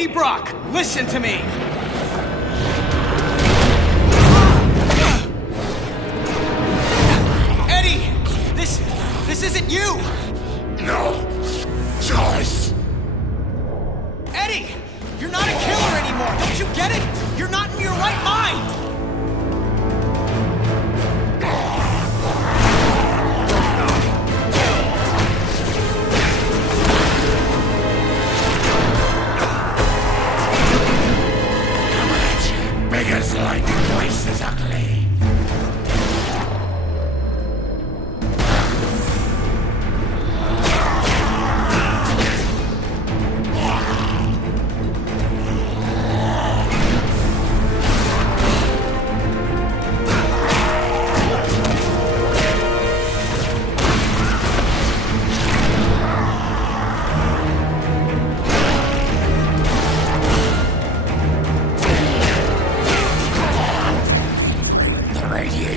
Eddie Brock, listen to me! Eddie! This isn't you! No choice! Eddie! You're not a killer anymore, don't you get it? You're not in your right mind! Biggest lightning place is ugly.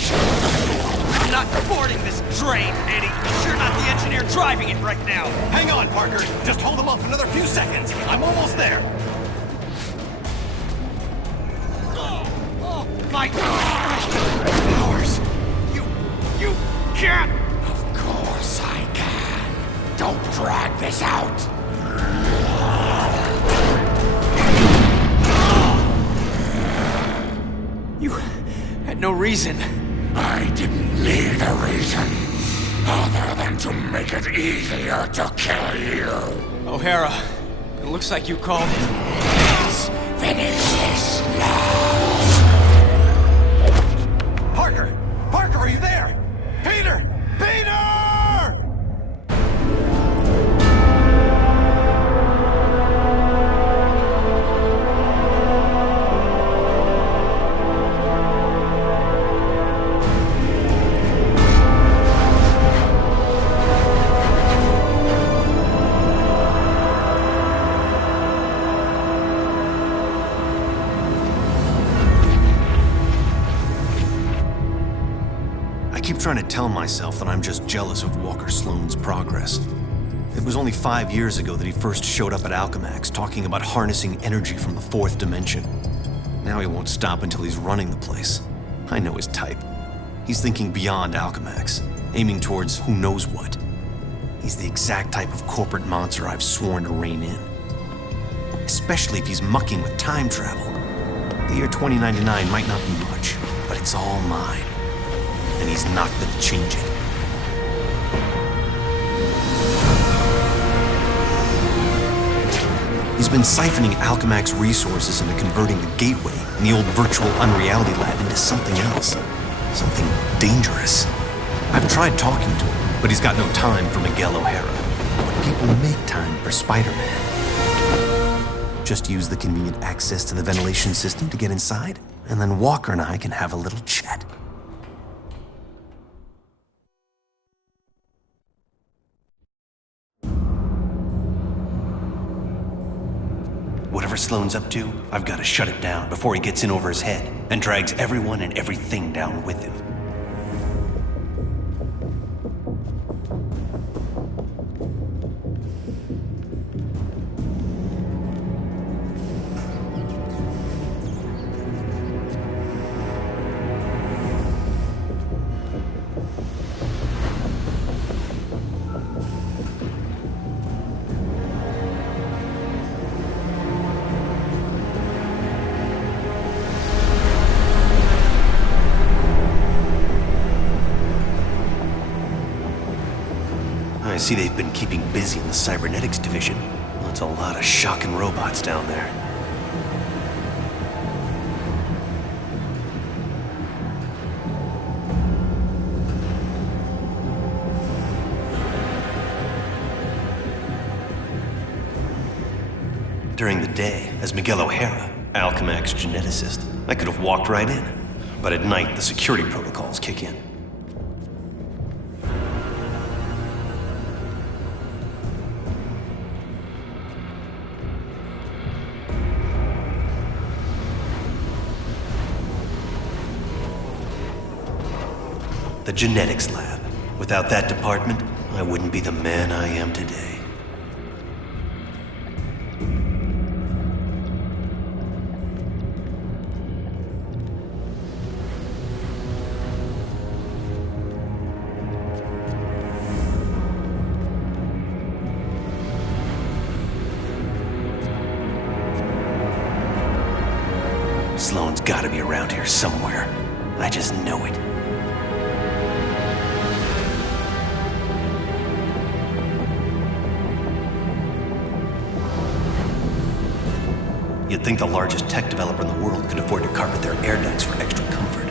I'm not boarding this train, Eddie. You're not the engineer driving it right now. Hang on, Parker. Just hold them off another few seconds. I'm almost there. My powers. You can't. Of course I can. Don't drag this out. You had no reason. I didn't need a reason, other than to make it easier to kill you. O'Hara, it looks like you called it. Let's finish this now. Parker! Parker, are you there? Peter! Peter! I keep trying to tell myself that I'm just jealous of Walker Sloan's progress. It was only 5 years ago that he first showed up at Alchemax talking about harnessing energy from the fourth dimension. Now he won't stop until he's running the place. I know his type. He's thinking beyond Alchemax, aiming towards who knows what. He's the exact type of corporate monster I've sworn to rein in. Especially if he's mucking with time travel. The year 2099 might not be much, but it's all mine. And he's not gonna change it. He's been siphoning Alchemax resources into converting the gateway in the old virtual unreality lab into something else. Something dangerous. I've tried talking to him, but he's got no time for Miguel O'Hara. But people make time for Spider-Man. Just use the convenient access to the ventilation system to get inside, and then Walker and I can have a little chat. Whatever Sloan's up to, I've got to shut it down before he gets in over his head and drags everyone and everything down with him. I see they've been keeping busy in the cybernetics division. That's a lot of shocking robots down there. During the day, as Miguel O'Hara, Alchemax geneticist, I could have walked right in. But at night, the security protocols kick in. The genetics lab. Without that department, I wouldn't be the man I am today. gotta be around here somewhere. I just know it. You'd think the largest tech developer in the world could afford to carpet their air ducts for extra comfort.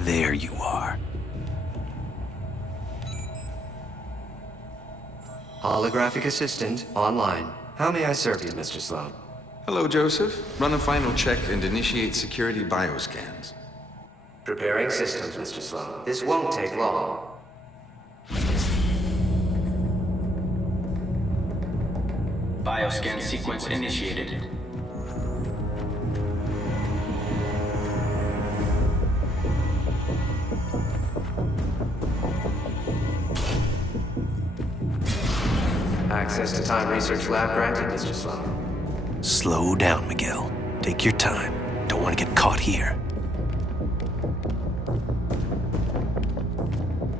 There you are. Holographic assistant online. How may I serve you, Mr. Sloan? Hello, Joseph. Run a final check and initiate security bioscans. Preparing systems, Mr. Sloan. This won't take long. Bioscan sequence initiated. Access to Time Research Lab granted, Mr. Sloan. Slow down, Miguel. Take your time. Don't want to get caught here.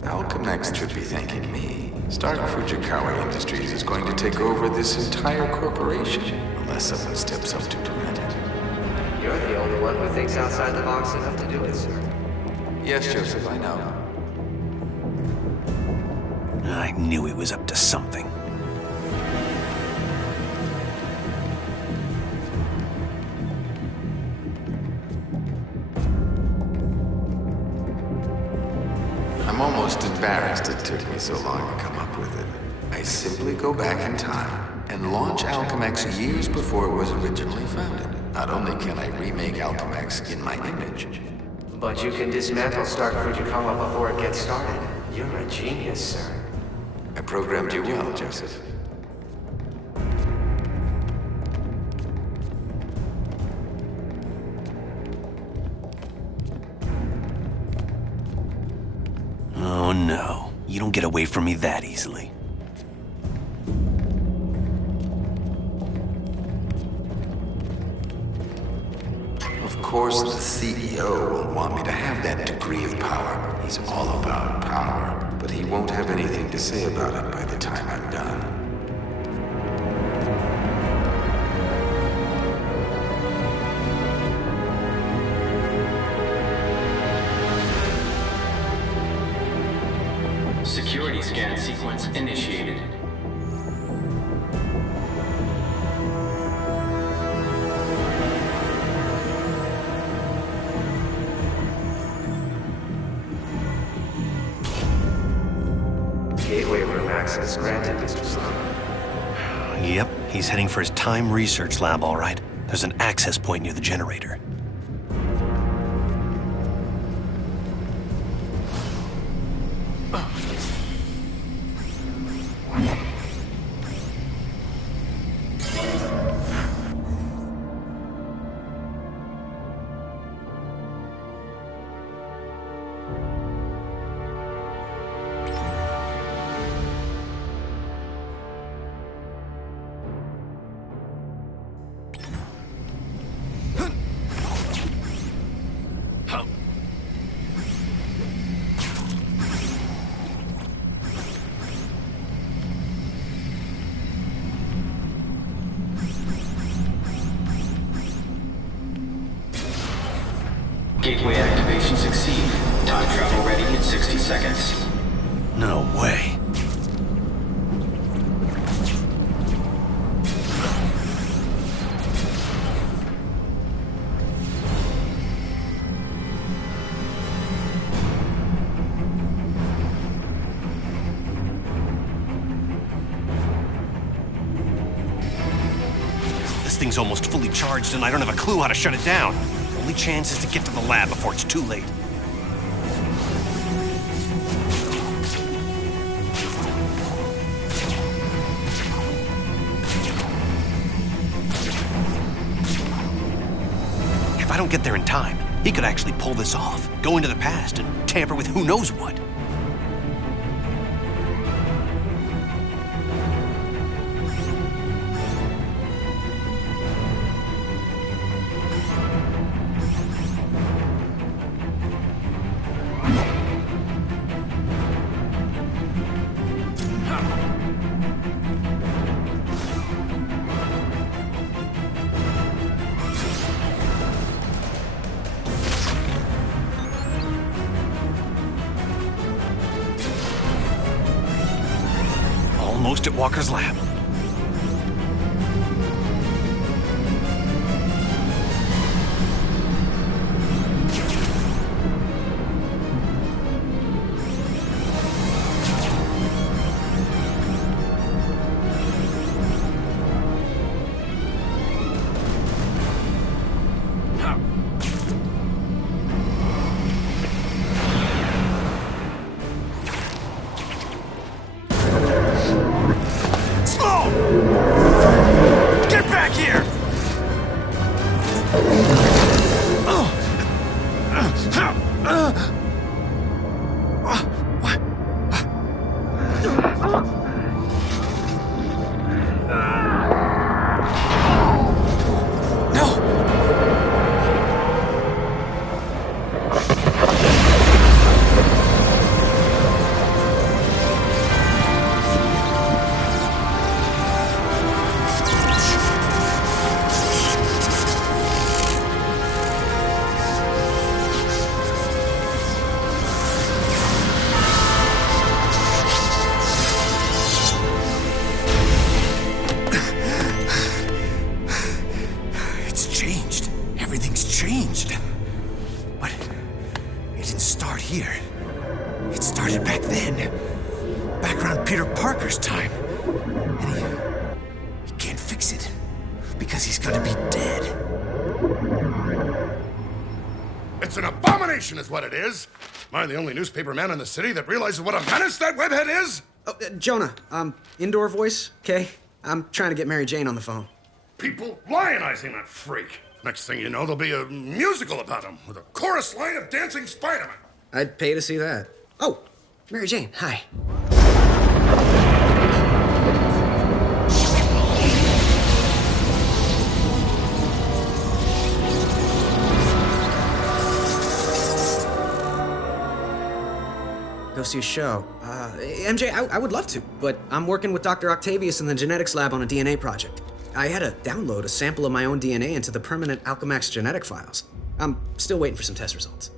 Alchemex should be thanking me. Stark Fujikawa Industries is going to take over this entire corporation, unless someone steps up to prevent it. You're the only one who thinks outside the box enough to do it, sir. Yes, Joseph, I know. I knew he was up to something. I'm almost embarrassed it took me so long to come up with it. I simply go back in time and launch Alchemex years before it was originally founded. Not only can I remake Alchemex in my image, But you can dismantle Stark Fujikawa before it gets started. You're a genius, sir. I programmed you well, Joseph. Oh no, you don't get away from me that easily. Of course, the CEO will want me to have that degree of power. He's all about power, but he won't have anything to say about it by the time I'm done. Security scan sequence initiated. Gateway room access granted, Mr. Sloan. Yep, he's heading for his Time Research Lab, all right. There's an access point near the generator. Gateway activation succeed. Time travel ready in 60 seconds. No way. This thing's almost fully charged and I don't have a clue how to shut it down. Only chance is to get to the lab before it's too late. If I don't get there in time, He could actually pull this off, go into the past and tamper with who knows what. Almost at Walker's lab. Is what it is. Am I the only newspaper man in the city that realizes what a menace that webhead is? Oh, Jonah, indoor voice, okay? I'm trying to get Mary Jane on the phone. People lionizing that freak. Next thing you know, there'll be a musical about him with a chorus line of dancing Spider-Man. I'd pay to see that. Oh, Mary Jane, hi. Go see a show. MJ, I would love to, but I'm working with Dr. Octavius in the genetics lab on a DNA project. I had to download a sample of my own DNA into the permanent Alchemax genetic files. I'm still waiting for some test results.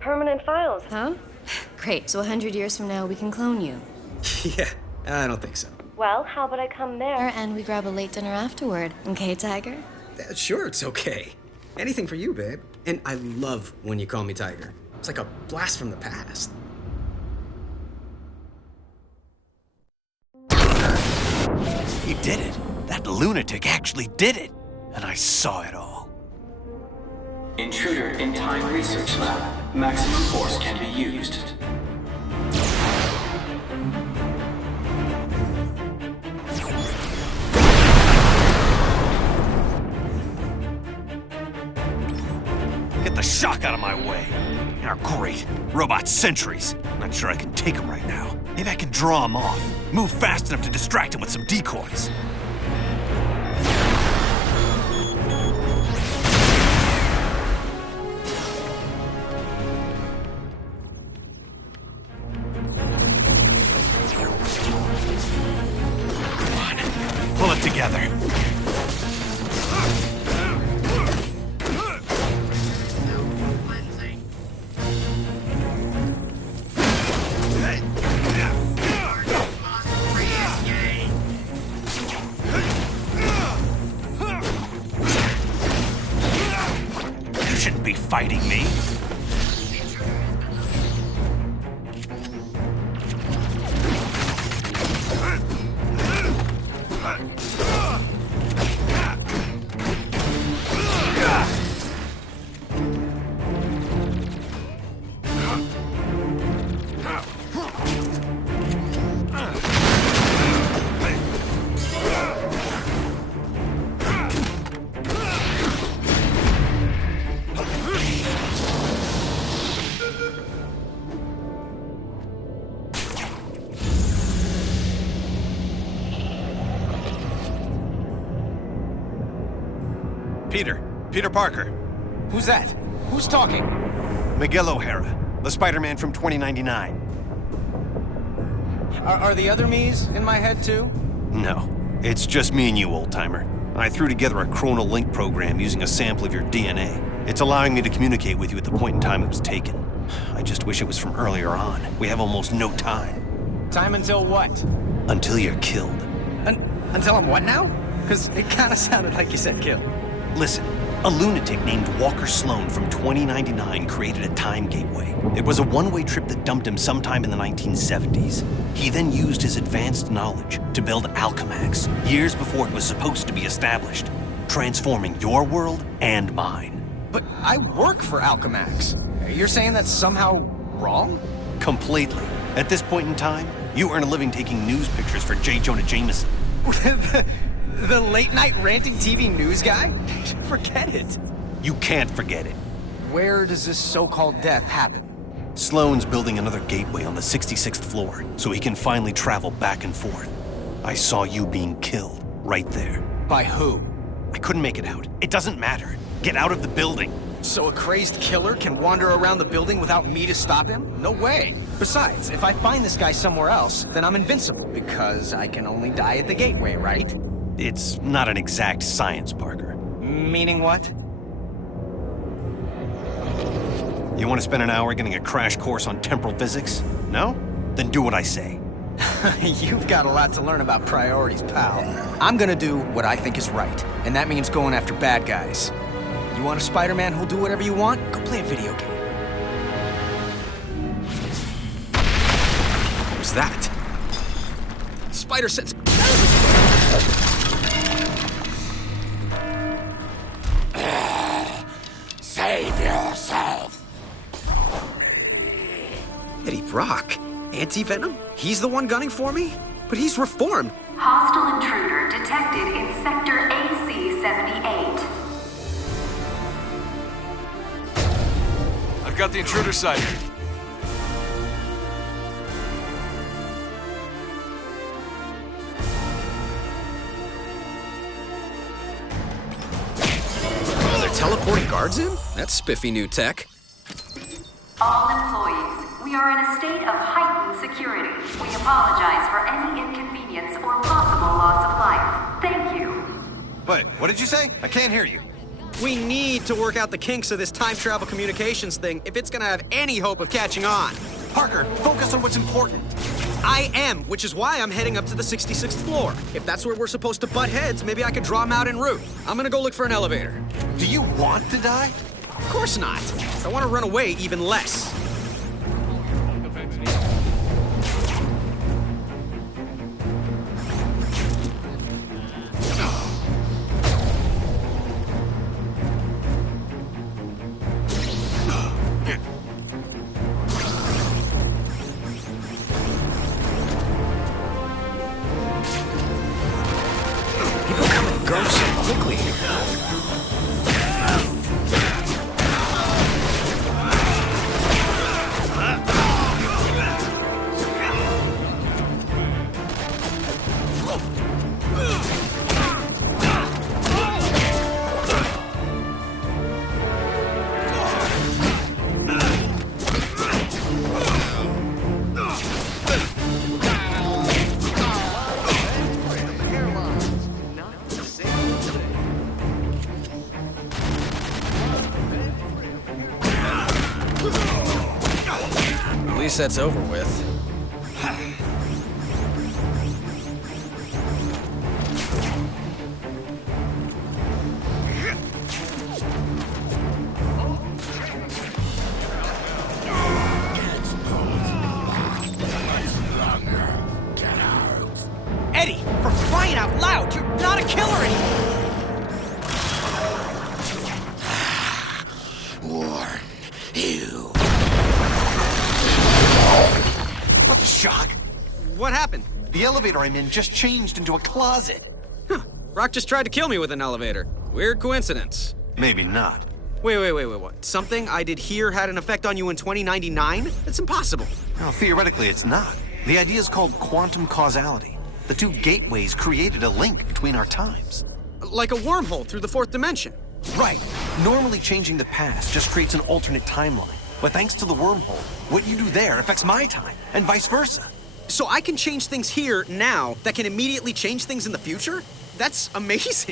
Permanent files, huh? Great, so 100 years from now we can clone you. Yeah, I don't think so. Well, how about I come there and we grab a late dinner afterward, okay, Tiger? Sure, it's okay. Anything for you, babe. And I love when you call me Tiger. It's like a blast from the past. He did it. That lunatic actually did it. And I saw it all. Intruder in Time Research Lab. Maximum force can be used. Get the shock out of my way. Now, great. Robot sentries. Not sure I can take them right now. Maybe I can draw them off. Move fast enough to distract them with some decoys. Come on. Pull it together. Fighting me? Peter Parker. Who's that? Who's talking? Miguel O'Hara, the Spider-Man from 2099. Are the other me's in my head too? No, it's just me and you, old-timer. I threw together a chronal link program using a sample of your DNA. It's allowing me to communicate with you at the point in time it was taken. I just wish it was from earlier on. We have almost no time. Time until what? Until you're killed. Until I'm what now? Because it kind of sounded like you said kill. Listen, a lunatic named Walker Sloan from 2099 created a time gateway. It was a one-way trip that dumped him sometime in the 1970s. He then used his advanced knowledge to build Alchemax, years before it was supposed to be established, transforming your world and mine. But I work for Alchemax. You're saying that's somehow wrong? Completely. At this point in time, you earn a living taking news pictures for J. Jonah Jameson. The late-night ranting TV news guy? Forget it. You can't forget it. Where does this so-called death happen? Sloan's building another gateway on the 66th floor, so he can finally travel back and forth. I saw you being killed, right there. By who? I couldn't make it out. It doesn't matter. Get out of the building. So a crazed killer can wander around the building without me to stop him? No way. Besides, if I find this guy somewhere else, then I'm invincible, because I can only die at the gateway, right? It's not an exact science, Parker. Meaning what? You want to spend an hour getting a crash course on temporal physics? No? Then do what I say. You've got a lot to learn about priorities, pal. I'm gonna do what I think is right, and that means going after bad guys. You want a Spider-Man who'll do whatever you want? Go play a video game. What was that? Spider sense. Save yourself. Eddie Brock? Anti-Venom? He's the one gunning for me? But he's reformed. Hostile intruder detected in Sector AC-78. I've got the intruder sighted. Oh, they're teleporting guards in? That's spiffy new tech. All employees, we are in a state of heightened security. We apologize for any inconvenience or possible loss of life. Thank you. Wait, what did you say? I can't hear you. We need to work out the kinks of this time travel communications thing if it's gonna have any hope of catching on. Parker, focus on what's important. I am, which is why I'm heading up to the 66th floor. If that's where we're supposed to butt heads, maybe I could draw them out en route. I'm gonna go look for an elevator. Do you want to die? Of course not. I want to run away even less. People come and go so quickly. At least that's over with. Eddie, for crying out loud, you're not a killer anymore! Warn you. What the shock? What happened? The elevator I'm in just changed into a closet. Huh. Rock just tried to kill me with an elevator. Weird coincidence. Maybe not. Wait, what? Something I did here had an effect on you in 2099? That's impossible. Well, theoretically, it's not. The idea is called quantum causality. The two gateways created a link between our times. Like a wormhole through the fourth dimension. Right. Normally changing the past just creates an alternate timeline. But thanks to the wormhole, what you do there affects my time, and vice versa. So I can change things here, now, that can immediately change things in the future? That's amazing.